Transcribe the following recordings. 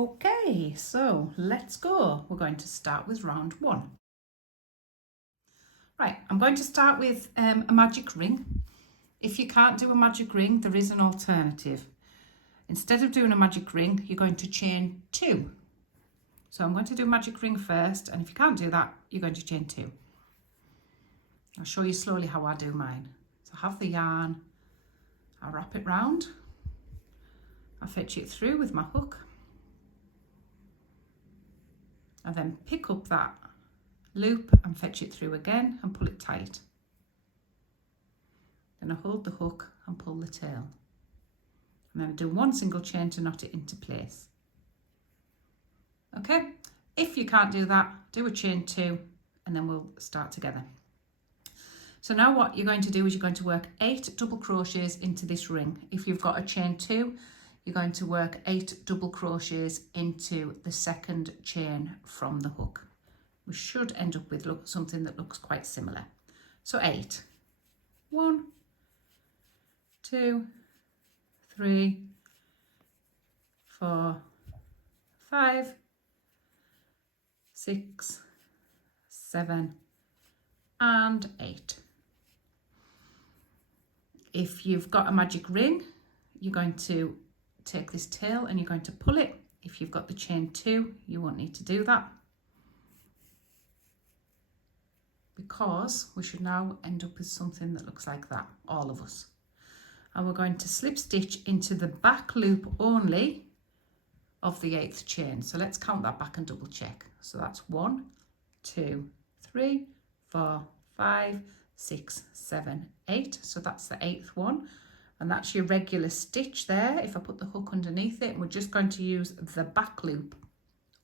Okay, so let's go. We're going to start with round 1. Right, I'm going to start with a magic ring. If you can't do a magic ring, there is an alternative. Instead of doing a magic ring, you're going to chain 2. So I'm going to do a magic ring first, and if you can't do that, you're going to chain 2. I'll show you slowly how I do mine. So I have the yarn, I wrap it round, I fetch it through with my hook, I then pick up that loop and fetch it through again and pull it tight. Then I hold the hook and pull the tail. And then I do 1 single chain to knot it into place. Okay, if you can't do that, do a chain 2 and then we'll start together. So now what you're going to do is you're going to work 8 double crochets into this ring. If you've got a chain 2, you're going to work 8 double crochets into the second chain from the hook. We should end up with something that looks quite similar. So 8. 1, 2, 3, 4, 5, 6, 7, and 8. If you've got a magic ring, you're going to take this tail and you're going to pull it. If you've got the chain 2, you won't need to do that, because we should now end up with something that looks like that, all of us. And we're going to slip stitch into the back loop only of the 8th chain. So let's count that back and double check. So that's 1, 2, 3, 4, 5, 6, 7, 8. So that's the 8th one. And that's your regular stitch there. If I put the hook underneath it, we're just going to use the back loop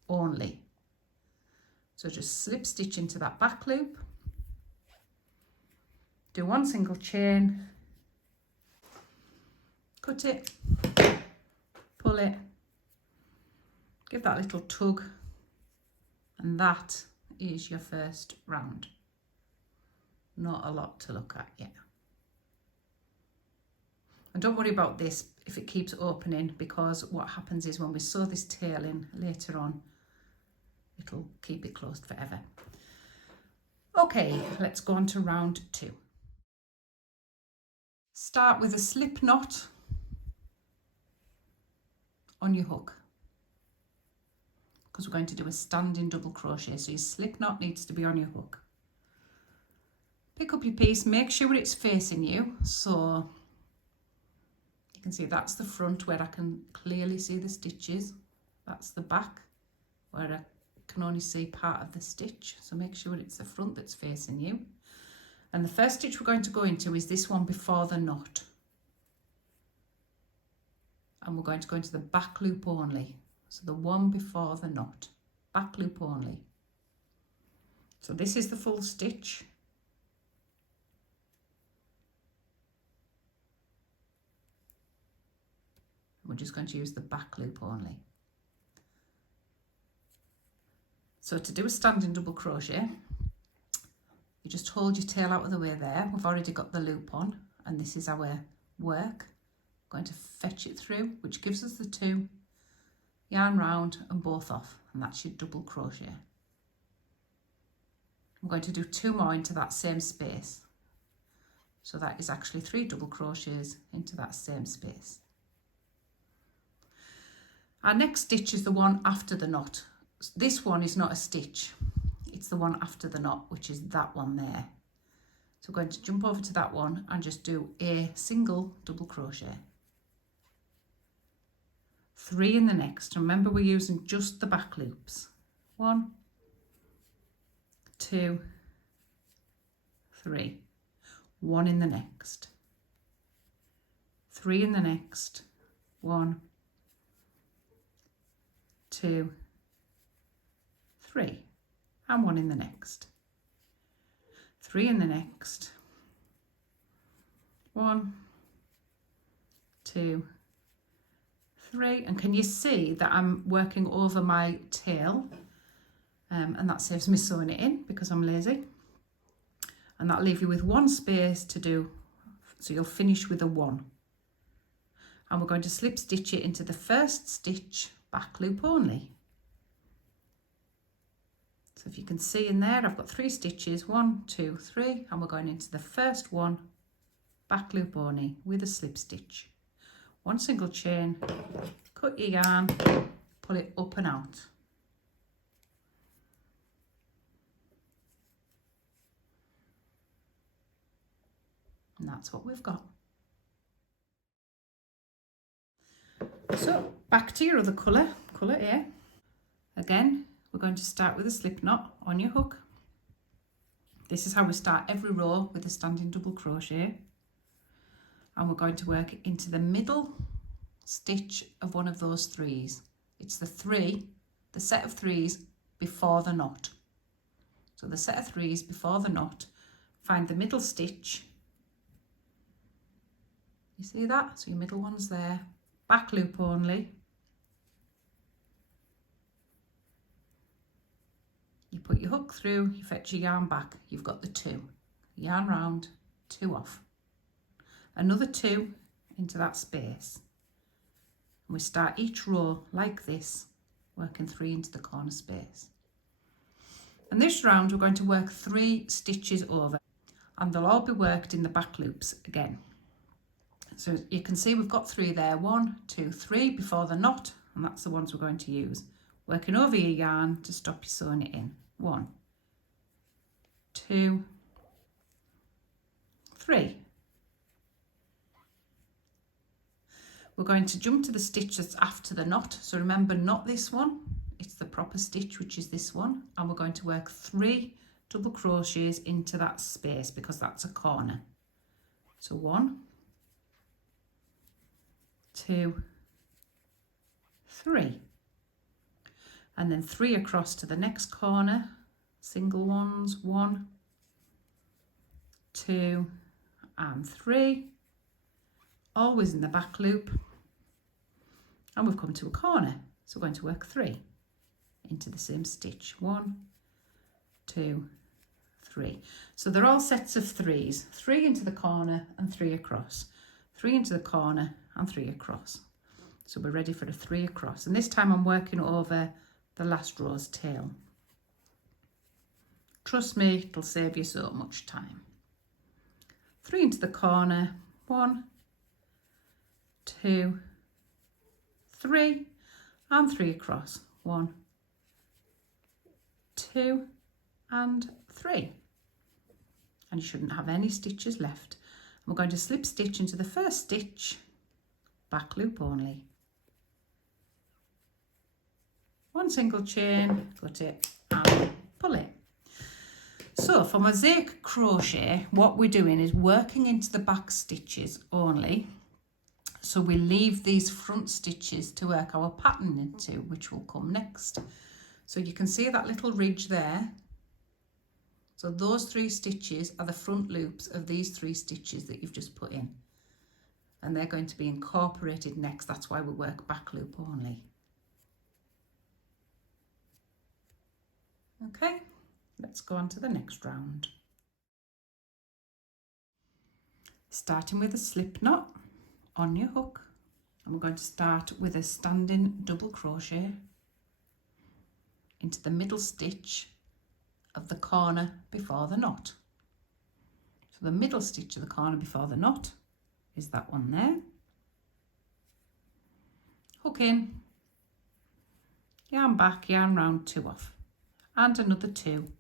only. So just slip stitch into that back loop. Do 1 single chain. Cut it. Pull it. Give that a little tug. And that is your first round. Not a lot to look at yet. And don't worry about this if it keeps opening, because what happens is when we sew this tail in later on, it'll keep it closed forever. Okay, let's go on to round 2. Start with a slip knot on your hook, because we're going to do a standing double crochet, so your slip knot needs to be on your hook. Pick up your piece, make sure it's facing you, so you can see that's the front where I can clearly see the stitches. That's the back where I can only see part of the stitch, so make sure it's the front that's facing you. And the first stitch we're going to go into is this one before the knot, and we're going to go into the back loop only. So the one before the knot, back loop only. So this is the full stitch. We're just going to use the back loop only. So to do a standing double crochet, you just hold your tail out of the way there. We've already got the loop on, and this is our work. We're going to fetch it through, which gives us the 2, yarn round and both off, and that's your double crochet. I'm going to do 2 more into that same space. So that is actually 3 double crochets into that same space. Our next stitch is the one after the knot. This one is not a stitch, it's the one after the knot, which is that one there. So we're going to jump over to that one and just do a single double crochet. 3 in the next. Remember, we're using just the back loops. 1, 2, 3. 1 in the next. 3 in the next. 1, 2, 3, and 1 in the next. 3 in the next. 1, 2, 3, and can you see that I'm working over my tail, and that saves me sewing it in because I'm lazy, and that'll leave you with 1 space to do, so you'll finish with a 1, and we're going to slip stitch it into the first stitch back loop only. So if you can see in there, I've got 3 stitches, 1, 2, 3, and we're going into the first one, back loop only with a slip stitch. 1 single chain, cut your yarn, pull it up and out. And that's what we've got. So back to your other colour A. Again, we're going to start with a slip knot on your hook. This is how we start every row with a standing double crochet. And we're going to work into the middle stitch of one of those 3s. It's the set of 3s before the knot. So the set of 3s before the knot, find the middle stitch. You see that? So your middle one's there. Back loop only. You put your hook through, you fetch your yarn back. You've got the 2. Yarn round, 2 off. Another 2 into that space. And we start each row like this, working 3 into the corner space. And this round we're going to work 3 stitches over, and they'll all be worked in the back loops again. So you can see we've got 3 there, 1, 2, 3 before the knot, and that's the ones we're going to use. Working over your yarn to stop you sewing it in. 1, 2, 3. We're going to jump to the stitch that's after the knot. So remember, not this one, it's the proper stitch, which is this one. And we're going to work 3 double crochets into that space because that's a corner. So 1, 2, 3. And then 3 across to the next corner, single ones, 1, 2, and 3, always in the back loop. And we've come to a corner, so we're going to work 3 into the same stitch, 1, 2, 3. So they're all sets of 3s, 3 into the corner and 3 across, 3 into the corner and 3 across. So we're ready for a 3 across, and this time I'm working over the last row's tail. Trust me, it'll save you so much time. 3 into the corner, 1, 2, 3, and 3 across, 1, 2, and 3. And you shouldn't have any stitches left. And we're going to slip stitch into the first stitch, back loop only. 1 single chain, cut it and pull it. So for mosaic crochet, what we're doing is working into the back stitches only. So we leave these front stitches to work our pattern into, which will come next. So you can see that little ridge there. So those 3 stitches are the front loops of these 3 stitches that you've just put in. And they're going to be incorporated next. That's why we work back loop only. Okay, let's go on to the next round. Starting with a slip knot on your hook, and we're going to start with a standing double crochet into the middle stitch of the corner before the knot. So the middle stitch of the corner before the knot is that one there. Hook in, yarn back, yarn round, 2 off, and another 2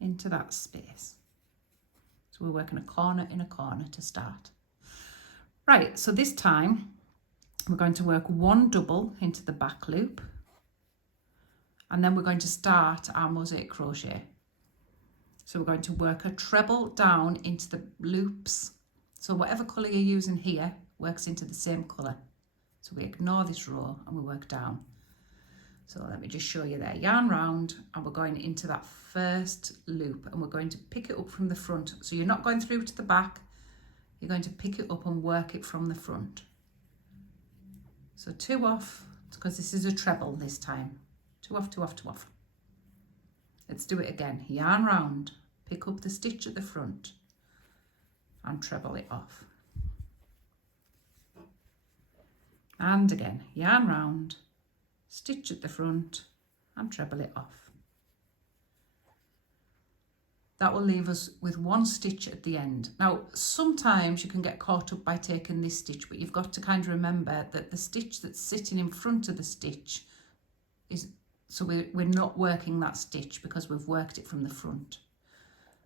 into that space. So we're working a corner in a corner to start. Right, so this time we're going to work 1 double into the back loop, and then we're going to start our mosaic crochet. So we're going to work a treble down into the loops. So whatever colour you're using here works into the same colour. So we ignore this row and we work down. So let me just show you there. Yarn round, and we're going into that first loop, and we're going to pick it up from the front. So you're not going through to the back, you're going to pick it up and work it from the front. So 2 off, because this is a treble this time. 2 off, 2 off, 2 off. Let's do it again. Yarn round, pick up the stitch at the front and treble it off. And again, yarn round, stitch at the front and treble it off. That will leave us with one stitch at the end. Now, sometimes you can get caught up by taking this stitch, but you've got to kind of remember that the stitch that's sitting in front of the stitch is, so we're not working that stitch because we've worked it from the front.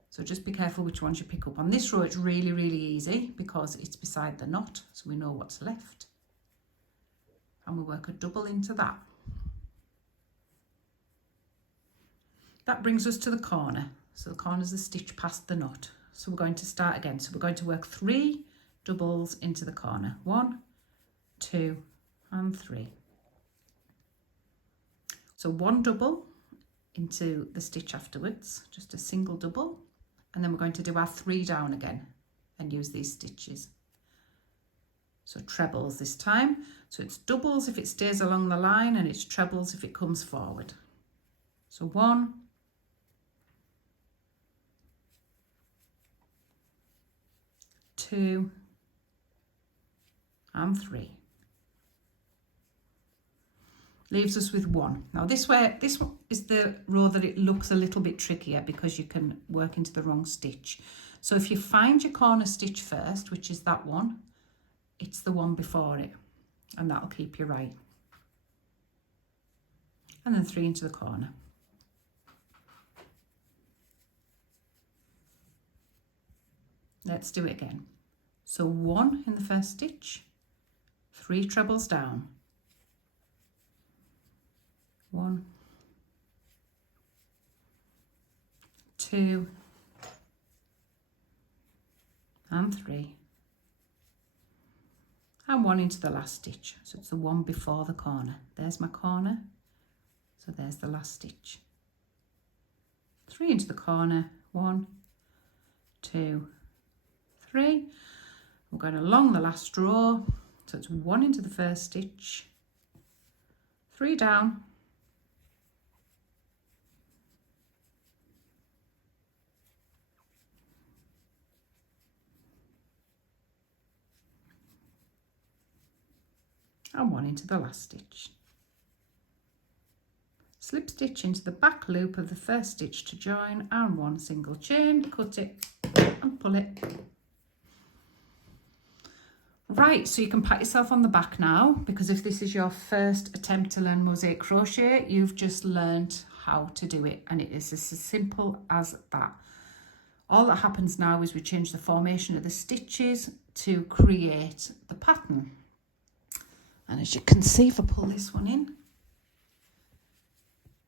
So just be careful which ones you pick up. On this row, it's really, really easy because it's beside the knot, so we know what's left. And we work a double into that. That brings us to the corner. So the corner is the stitch past the knot. So we're going to start again. So we're going to work 3 doubles into the corner. 1, 2, and 3. So 1 double into the stitch afterwards, just a single double. And then we're going to do our 3 down again and use these stitches. So trebles this time. So it's doubles if it stays along the line, and it's trebles if it comes forward. So 1, 2, and 3. Leaves us with 1. Now this one is the row that it looks a little bit trickier because you can work into the wrong stitch. So if you find your corner stitch first, which is that one, it's the one before it, and that'll keep you right. And then 3 into the corner. Let's do it again. So 1 in the first stitch, 3 trebles down. 1, 2, and 3. And 1 into the last stitch. So it's the one before the corner. There's my corner. So there's the last stitch. 3 into the corner. 1, 2, 3. We're going along the last row. So it's 1 into the first stitch. 3 down. And 1 into the last stitch. Slip stitch into the back loop of the first stitch to join, and 1 single chain, cut it and pull it. Right, so you can pat yourself on the back now, because if this is your first attempt to learn mosaic crochet, you've just learned how to do it, and it is as simple as that. All that happens now is we change the formation of the stitches to create the pattern. And as you can see, if I pull this one in,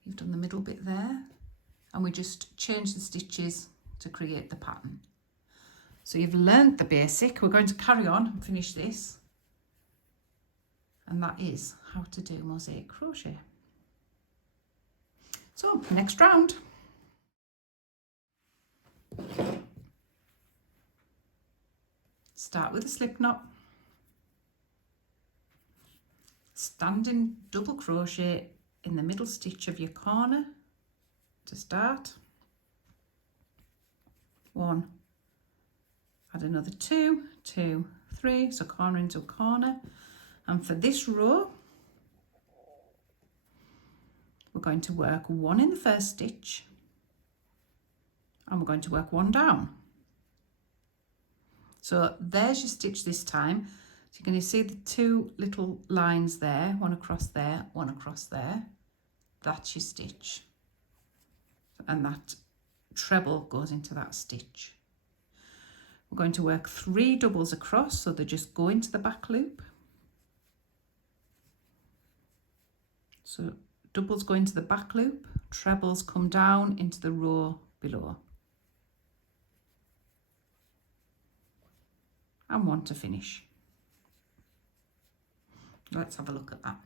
you've done the middle bit there, and we just change the stitches to create the pattern. So you've learned the basic. We're going to carry on and finish this. And that is how to do mosaic crochet. So next round. Start with a slip knot. Standing double crochet in the middle stitch of your corner to start. 1, add another 2, 2, 3, so corner into a corner. And for this row, we're going to work 1 in the first stitch, and we're going to work 1 down. So there's your stitch this time. So you're going to see the 2 little lines there, one across there, one across there. That's your stitch. And that treble goes into that stitch. We're going to work 3 doubles across, so they just go into the back loop. So doubles go into the back loop, trebles come down into the row below. And 1 to finish. Let's have a look at that.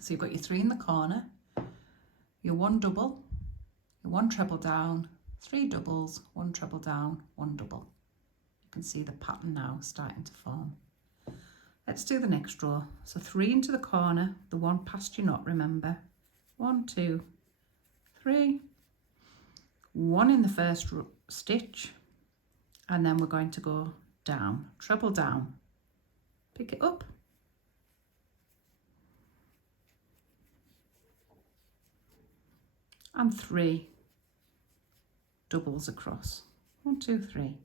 So you've got your 3 in the corner, your 1 double, your 1 treble down, 3 doubles, 1 treble down, 1 double. You can see the pattern now starting to form. Let's do the next row. So 3 into the corner, the one past your knot, remember. 1, 2, 3. 1 in the first stitch, and then we're going to go down, treble down, pick it up, and 3 doubles across. 1, 2, 3.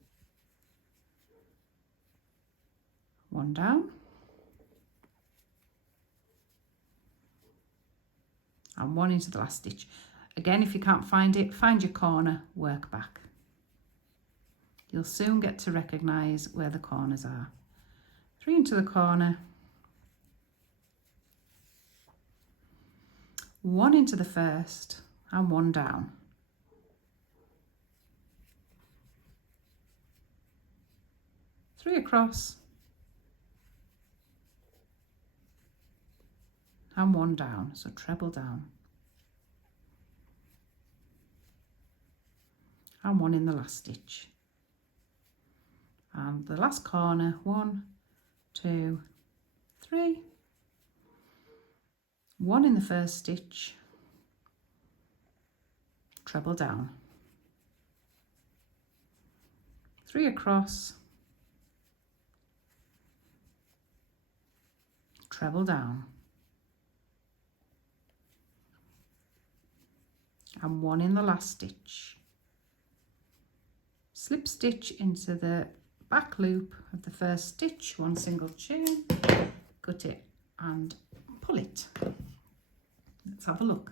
1 down and 1 into the last stitch. Again, if you can't find it, find your corner, work back. You'll soon get to recognise where the corners are. 3 into the corner, 1 into the first and 1 down. Three across and 1 down, so treble down. And 1 in the last stitch. And the last corner, 1, 2, 3. 1 in the first stitch, treble down. 3 across, treble down. And 1 in the last stitch. Slip stitch into the back loop of the first stitch, 1 single chain, cut it and pull it. Let's have a look.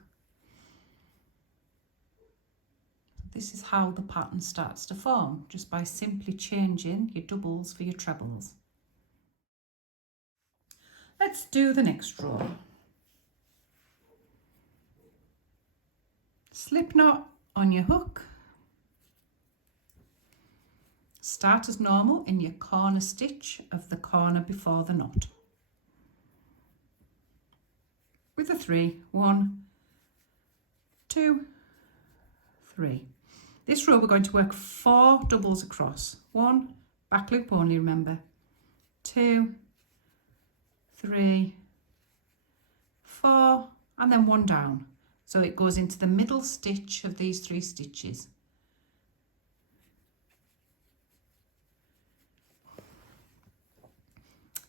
This is how the pattern starts to form, just by simply changing your doubles for your trebles. Let's do the next row. Slip knot on your hook. Start as normal in your corner stitch of the corner before the knot. With a 3, 1, 2, 3. This row we're going to work 4 doubles across. 1, back loop only, remember. 2, 3, 4, and then 1 down. So it goes into the middle stitch of these 3 stitches.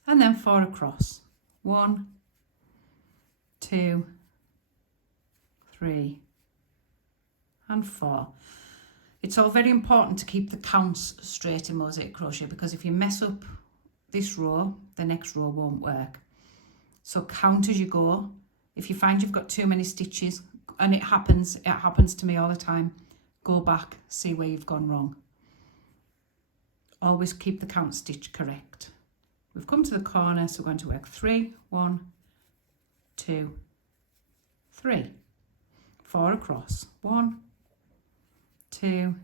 And then 4 across. 1, 2, 3, and 4. It's all very important to keep the counts straight in mosaic crochet, because if you mess up this row, the next row won't work. So count as you go. If you find you've got too many stitches, and it happens to me all the time, go back, see where you've gone wrong. Always keep the count stitch correct. We've come to the corner, so we're going to work 3, 1, 2, 3. 4 across. 1, 2,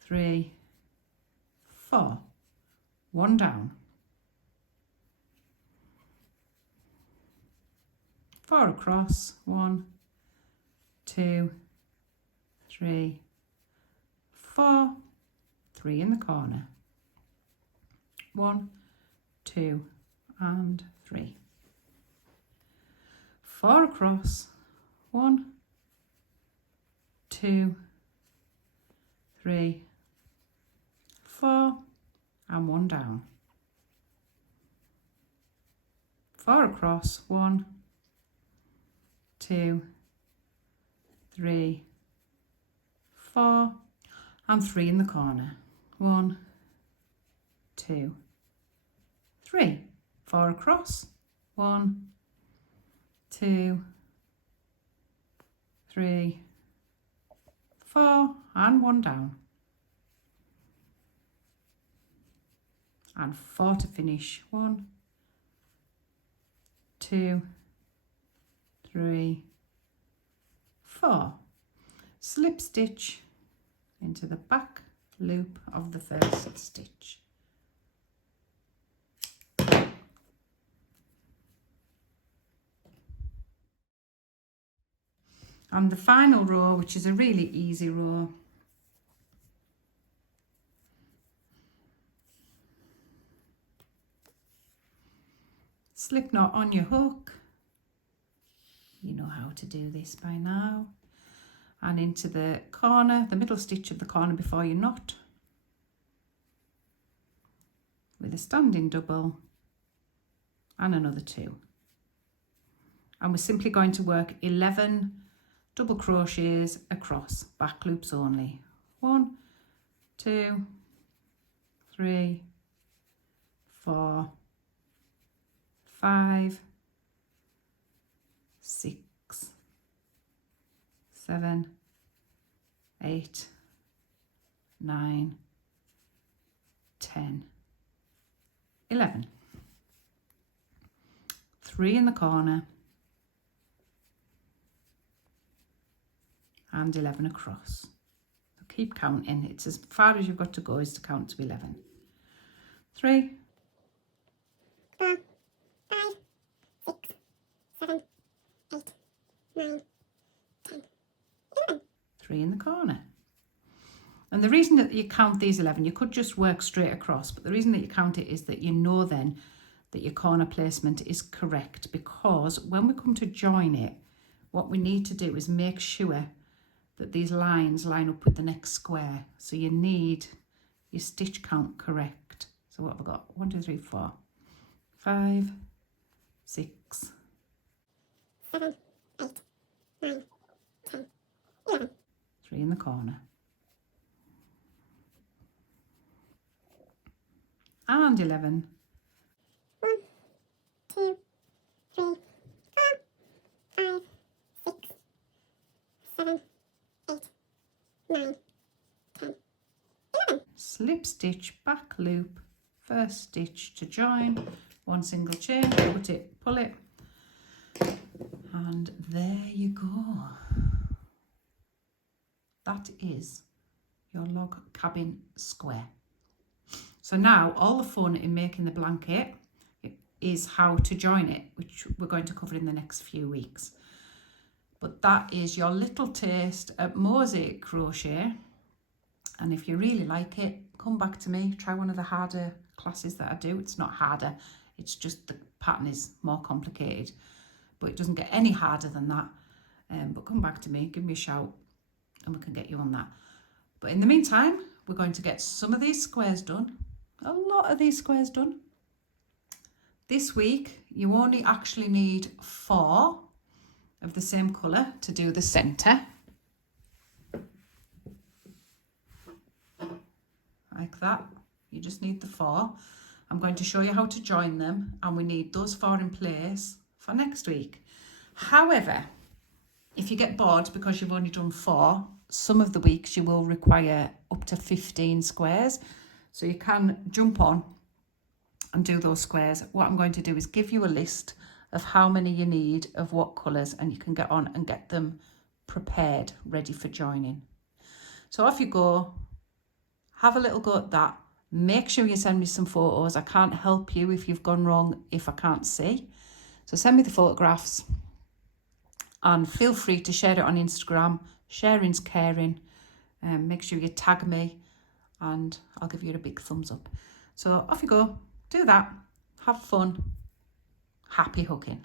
3, 4. 1 down. 4 across. 1, 2, 3, 4. 3 in the corner. 1, 2, and 3. 4 across. 1, 2, 3, 4, and 1 down. 4 across. 1, 2, 3, 4, and 3 in the corner. 1, 2, 3. 4 across. 1, 2, 3, 4, and 1 down. And 4 to finish. 1, 2, 3, 4. Slip stitch into the back loop of the first stitch. And the final row, which is a really easy row, slip knot on your hook. You know how to do this by now. And into the corner, the middle stitch of the corner before your knot, with a standing double and another 2. And we're simply going to work 11 double crochets across, back loops only. 1, 2, 3, 4, 5, 6, 7, 8, 9, 10, 11. 3 in the corner and 11 across. So keep counting. It's as far as you've got to go is to count to 11. 3, 4, 5, 6, 7, 8, 9, 10, 11. 3 in the corner. And the reason that you count these 11, you could just work straight across, but the reason that you count it is that you know then that your corner placement is correct, because when we come to join it, what we need to do is make sure that these lines line up with the next square. So you need your stitch count correct. So what have I got? 1, 2, 3, 4, 5, 6, 7, 8, 9, 10, 11. 3 in the corner. And 11. 1, 2, 3, 4, 5, 6, 7, 8, 9, 10, 11. Slip stitch, back loop, first stitch to join, 1 single chain, put it, pull it, and there you go. That is your log cabin square. So now all the fun in making the blanket is how to join it, which we're going to cover in the next few weeks. But that is your little taste at MOSAIC crochet. And if you really like it, come back to me, try one of the harder classes that I do. It's not harder, it's just the pattern is more complicated, but it doesn't get any harder than that. But come back to me, give me a shout, and we can get you on that. But in the meantime, we're going to get some of these squares done, a lot of these squares done. This week, you only actually need 4 of the same colour to do the centre. Like that. You just need the 4. I'm going to show you how to join them, and we need those 4 in place for next week. However, if you get bored because you've only done 4, some of the weeks you will require up to 15 squares. So you can jump on and do those squares. What I'm going to do is give you a list of how many you need of what colours, and you can get on and get them prepared, ready for joining. So off you go. Have a little go at that. Make sure you send me some photos. I can't help you if you've gone wrong if I can't see. So send me the photographs, and feel free to share it on Instagram. Sharing's caring. Make sure you tag me, and I'll give you a big thumbs up. So off you go. Do that. Have fun. Happy hooking.